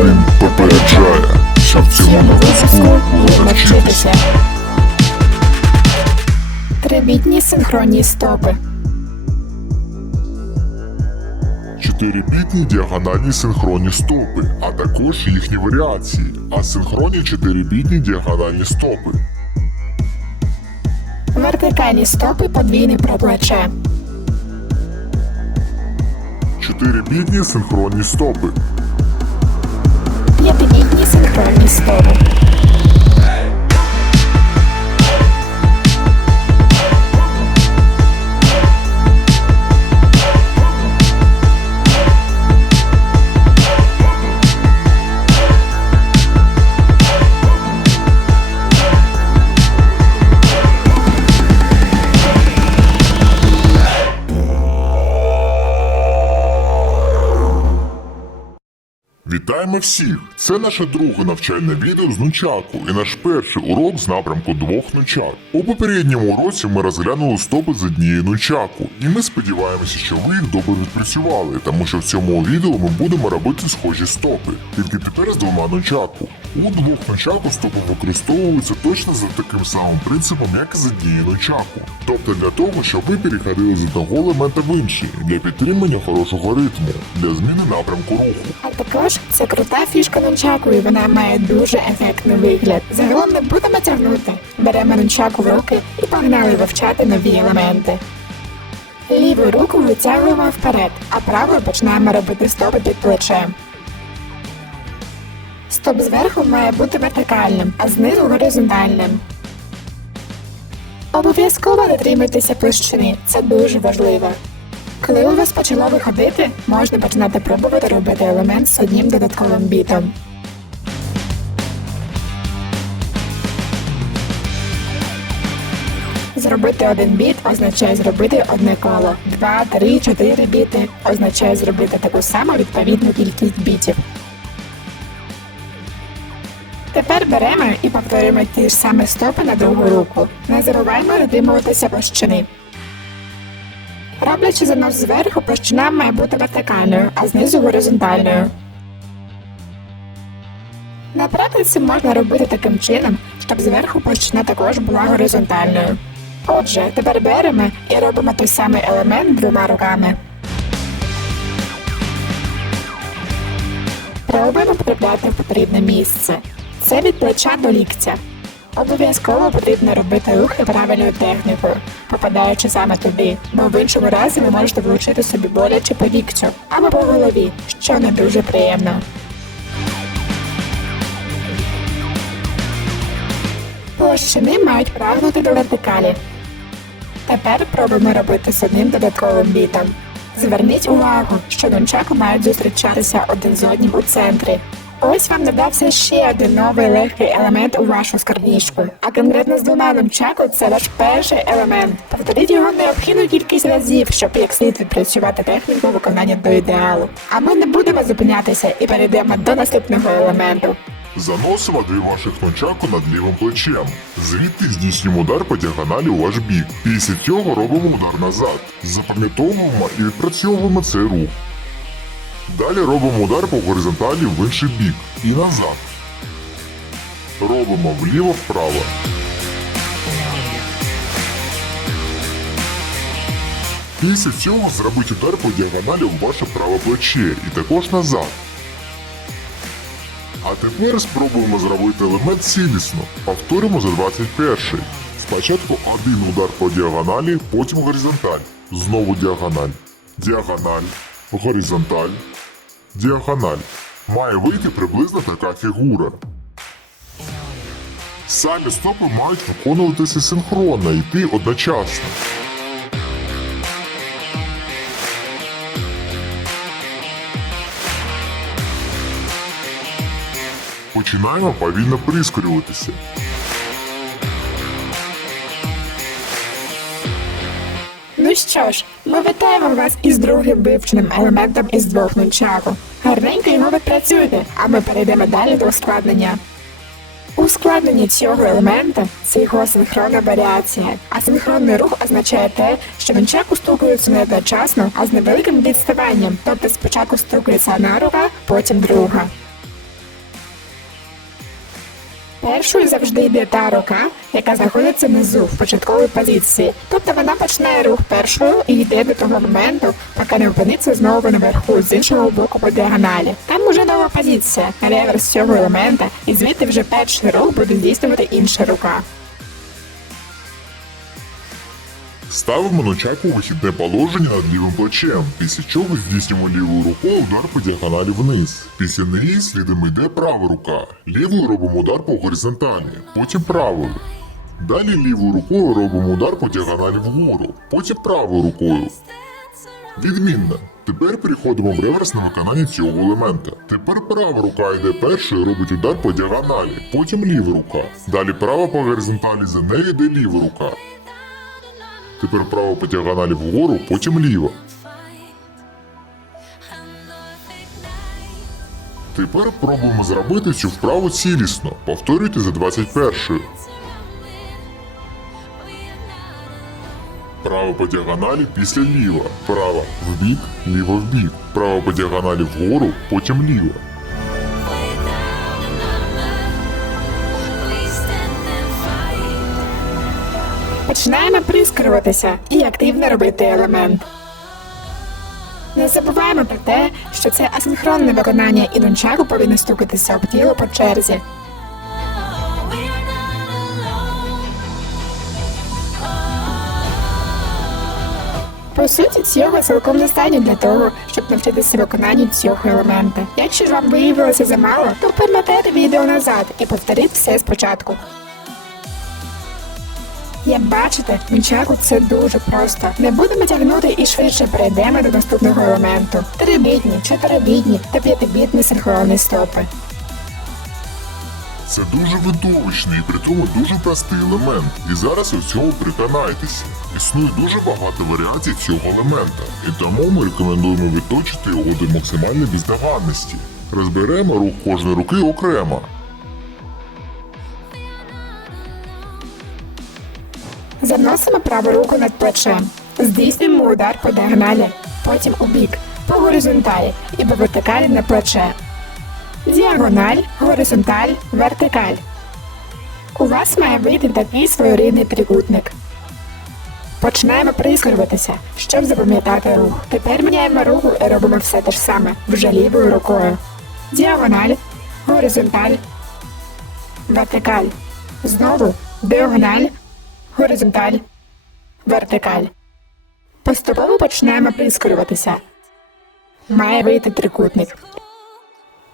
Режим попереджає, що в В цьому цьому випуску можна можна вчитися. вчитися. Трибітні синхронні стопи. Чотирибітні діагональні синхронні стопи, а також їхні варіації, асинхронні чотирибітні діагональні стопи. Вертикальні стопи подвійне проплече. Чотирибітні синхронні стопи. П'ятибітні синхронні стопи. Вітаємо всіх! Це наше друге навчальне відео з нунчаку і наш перший урок з напрямку двох нунчак. У попередньому уроці ми розглянули стопи з однієї нунчаку, і ми сподіваємося, що ви їх добре відпрацювали, тому що в цьому відео ми будемо робити схожі стопи, тільки тепер з двома нунчаку. У двох нунчаку стопи використовуються точно за таким самим принципом, як і з однієї нунчаку. Тобто для того, щоб ви переходили з одного елемента в інший, для підтримання хорошого ритму, для зміни напрямку руху. А також це крута фішка нунчаку, і вона має дуже ефектний вигляд. Загалом не будемо тягнути. Беремо нунчаку в руки і погнали вивчати нові елементи. Ліву руку витягуємо вперед, а правою починаємо робити стопи під плечем. Стоп зверху має бути вертикальним, а знизу горизонтальним. Обов'язково дотримуйтеся площини, це дуже важливо. Коли у вас почало виходити, можна починати пробувати робити елемент з одним додатковим бітом. Зробити один біт означає зробити одне коло. Два, три, чотири біти означає зробити таку саму відповідну кількість бітів. Тепер беремо і повторюємо ті ж самі стопи на другу руку. Не забуваємо дотримуватися площини. Роблячи занос зверху, площина має бути вертикальною, а знизу горизонтальною. На практиці можна робити таким чином, щоб зверху площина також була горизонтальною. Отже, тепер беремо і робимо той самий елемент двома руками. Пробуємо потрапляти в потрібне місце. Це від плеча до ліктя. Обов'язково потрібно робити рухи правильною технікою, попадаючи саме туди, бо в іншому разі ви можете влучити собі боляче по ліктю або по голові, що не дуже приємно. Площини мають прагнути до вертикалі. Тепер пробуємо робити з одним додатковим бітом. Зверніть увагу, що нунчаку мають зустрічатися один з одним у центрі. Ось вам додався ще один новий легкий елемент у вашу скарбничку. А конкретно з двома нунчаку це ваш перший елемент. Повторіть його необхідну кількість разів, щоб як слід відпрацювати техніку виконання до ідеалу. А ми не будемо зупинятися і перейдемо до наступного елементу. Заносимо дві ваших нунчаку над лівим плечем. Звідти здійснюємо удар по діагоналі у ваш бік. Після цього робимо удар назад. Запам'ятовуємо і відпрацьовуємо цей рух. Далі робимо удар по горизонталі в інший бік і назад. Робимо вліво-вправо. Після цього зробіть удар по діагоналі у ваше праве плече і також назад. А тепер спробуємо зробити елемент цілісно. Повторимо за 21. Спочатку один удар по діагоналі, потім горизонталь. Знову діагональ. Діагональ. Горизонталь. Діагональ. Має вийти приблизно така фігура. Самі стопи мають виконуватися синхронно, йти одночасно. Починаємо повільно прискорюватися. Ну що ж, ми вітаємо вас із другим вивченим елементом із двох нунчаку. Гарненько його відпрацюйте, а ми перейдемо далі до ускладнення. Ускладнення цього елемента це його синхронна варіація, а синхронний рух означає те, що нунчаку стукаються не одночасно, а з невеликим відставанням, тобто спочатку стукається одна рука, потім друга. Першою завжди йде та рука, яка знаходиться внизу в початковій позиції. Тобто вона почне рух першою і йде до того моменту, поки не опиниться знову наверху з іншого боку по діагоналі. Там уже нова позиція, реверс цього елемента, і звідти вже перший рух буде здійснювати інша рука. Ставимо нунчаку у вихідне положення над лівим плечем, після чого здійснюємо лівою рукою удар по діагоналі вниз. Після неї слідом йде права рука. Лівою робимо удар по горизонталі, потім правою. Далі лівою рукою робимо удар по діагоналі вгору, потім правою рукою. Відмінно. Тепер переходимо в реверс на виконання цього елемента. Тепер права рука йде першою робить удар по діагоналі, потім ліва рука. Далі права по горизонталі, за нею йде ліва рука. Тепер право по діагоналі вгору, потім ліво. Тепер пробуємо зробити цю вправу цілісно. Повторюйте за 21-ю. Право по діагоналі після ліва. Право в бік, ліво в бік. Право по діагоналі вгору, потім ліво. Починаємо прискорюватися і активно робити елемент. Не забуваємо про те, що це асинхронне виконання і нунчаку повинні стукатися об тіло по черзі. По суті, цього цілком достатньо для того, щоб навчитися виконанню цього елемента. Якщо ж вам виявилося замало, то перемотайте відео назад і повторіть все спочатку. Як бачите, в це дуже просто. Не будемо тягнути і швидше перейдемо до наступного елементу. Трибітні, чотирибітні та п'ятибітні синхронні стопи. Це дуже видовищний і при тому дуже простий елемент. І зараз ви в цьому переконайтеся. Існує дуже багато варіацій цього елемента, і тому ми рекомендуємо відточити його до максимальної бездоганності. Розберемо рух кожної руки окремо. Праву руку над плечем. Здійснюємо удар по діагоналі, потім у бік, по горизонталі і по вертикалі на плече. Діагональ, горизонталь, вертикаль. У вас має вийти такий своєрідний трикутник. Починаємо прискорюватися, щоб запам'ятати рух. Тепер міняємо руху і робимо все те ж саме, вже лівою рукою. Діагональ, горизонталь, вертикаль. Знову діагональ, горизонталь, вертикаль. Поступово починаємо прискорюватися. Має вийти трикутник.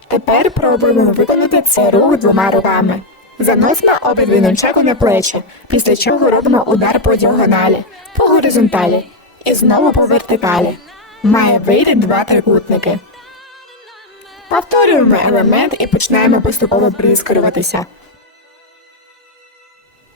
Тепер пробуємо виконати цей рух двома руками. Заносимо обидві нунчаку на плечі, після чого робимо удар по діагоналі, по горизонталі і знову по вертикалі. Має вийти два трикутники. Повторюємо елемент і починаємо поступово прискорюватися.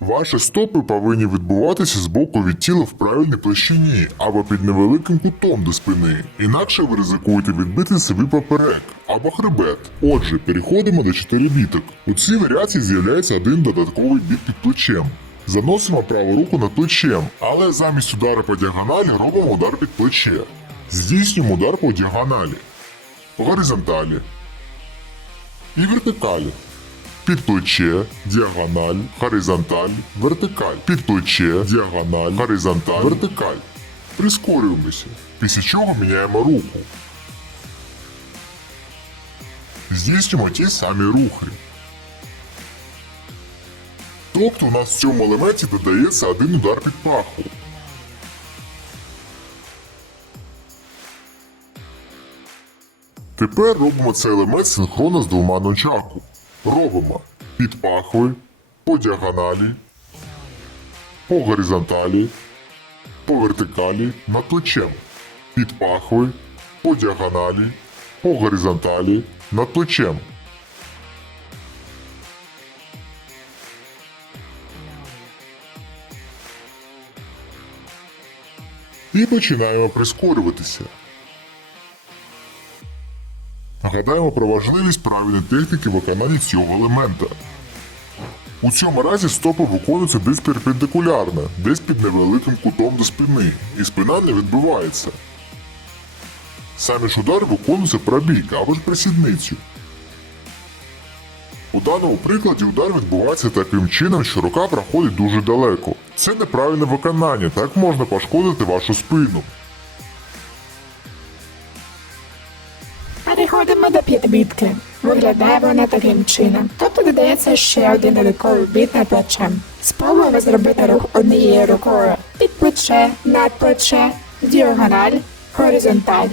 Ваші стопи повинні відбуватися з боку від тіла в правильній площині або під невеликим кутом до спини. Інакше ви ризикуєте відбити собі поперек або хребет. Отже, переходимо до чотирибіток. У цій варіації з'являється один додатковий біт під плечем. Заносимо праву руку над плечем, але замість удару по діагоналі робимо удар під плече. Здійснюємо удар по діагоналі, горизонталі і вертикалі. Підплече, діагональ, горизонталь, вертикаль. Підплече, діагональ, горизонталь, вертикаль. Прискорюємося, після чого міняємо руху. Здійснюємо ті самі рухи. Тобто у нас в цьому елементі додається один удар під паху. Тепер робимо цей елемент синхронно з двома нунчаку. Робимо під пахви, по діагоналі, по горизонталі, по вертикалі над плечем. Під пахви, по діагоналі, по горизонталі над плечем. І починаємо прискорюватися. Нагадаємо про важливість правильної техніки виконання цього елемента. У цьому разі стопи виконуються десь перпендикулярно, десь під невеликим кутом до спини, і спина не відбивається. Самі ж удари виконуються пробійка або ж присідницю. У даному прикладі удар відбувається таким чином, що рука проходить дуже далеко. Це неправильне виконання, так можна пошкодити вашу спину. Переходимо до підбітки. Виглядає вона таким чином. Тобто додається ще один додатковий біт на плече. Спробуємо зробити рух однією рукою. Під плече, над плече, діагональ, горизонталь.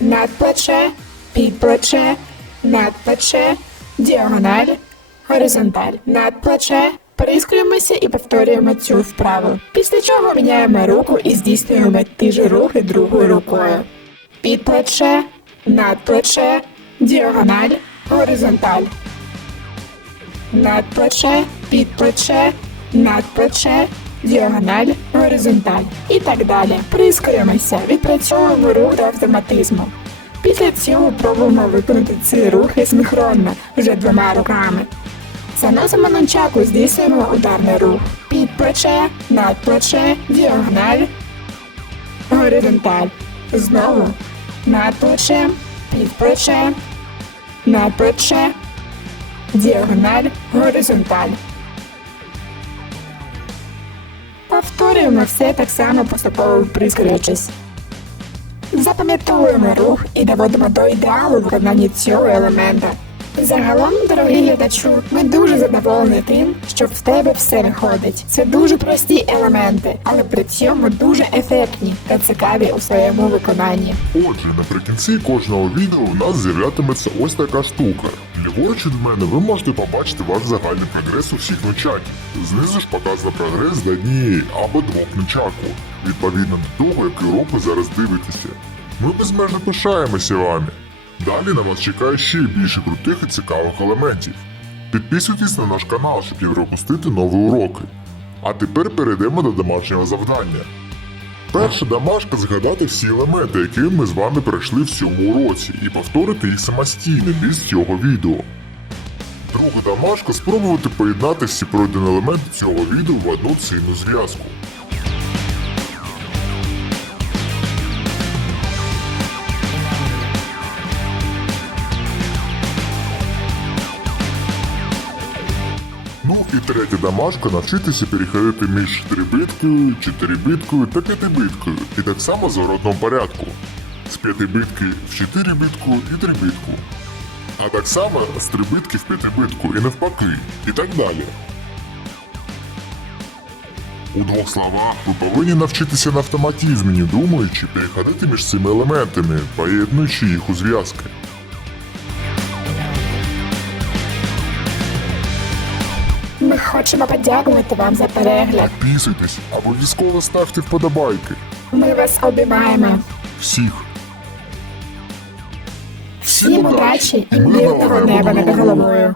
Над плече, під плече, над плече, діагональ, горизонталь. Над плече. Прискуємося і повторюємо цю вправу. Після чого міняємо руку і здійснюємо ті ж рухи другою рукою. Під плече, над плече, діагональ, горизонталь. Над плече, під над плече, діагональ, горизонталь. І так далі. Прискоримося, відпрацьовуємо рух до автоматизму. Після цього пробуємо виконати ці рухи синхронно, вже двома руками. Заносимо нунчаку, здійснюємо ударний рух. Під плече, над плече, діагональ, горизонталь. Знову над плечем, під плече, над плече, діагональ, горизонталь. Повторюємо все так само поступово прискорюючись. Запам'ятовуємо рух і доводимо до ідеалу виконання цього елемента. Загалом, дорогий глядачу, ми дуже задоволені тим, що в тебе все виходить. Це дуже прості елементи, але при цьому дуже ефектні та цікаві у своєму виконанні. Отже, наприкінці кожного відео у нас з'являтиметься ось така штука. Ліворуч від мене ви можете побачити ваш загальний прогрес у всіх нучаків. Знизу ж показано прогрес до однієї або двох нучаку, відповідно до того, який урок ви зараз дивитеся. Ми безмежно пишаємося вами. Далі на вас чекає ще більше крутих і цікавих елементів. Підписуйтесь на наш канал, щоб не пропустити нові уроки. А тепер перейдемо до домашнього завдання. Перша домашка згадати всі елементи, які ми з вами пройшли в цьому уроці, і повторити їх самостійно без цього відео. Друга домашка спробувати поєднати всі пройдені елементи цього відео в одну цінну зв'язку. І третя домашка навчитися переходити між трибиткою, чотирибиткою та п'ятибиткою, і так само в зворотному порядку. З п'ятибитки в чотирибитку і трибитку. А так само з трибитки в п'ятибитку і навпаки, і так далі. У двох словах, ви повинні навчитися на автоматизмі, не думаючи, переходити між цими елементами, поєднуючи їх у зв'язки. Хочемо подякувати вам за перегляд. Підписуйтесь, обов'язково ставте вподобайки. Ми вас обіймаємо. Всіх. Всім удачі і мирного неба над головою.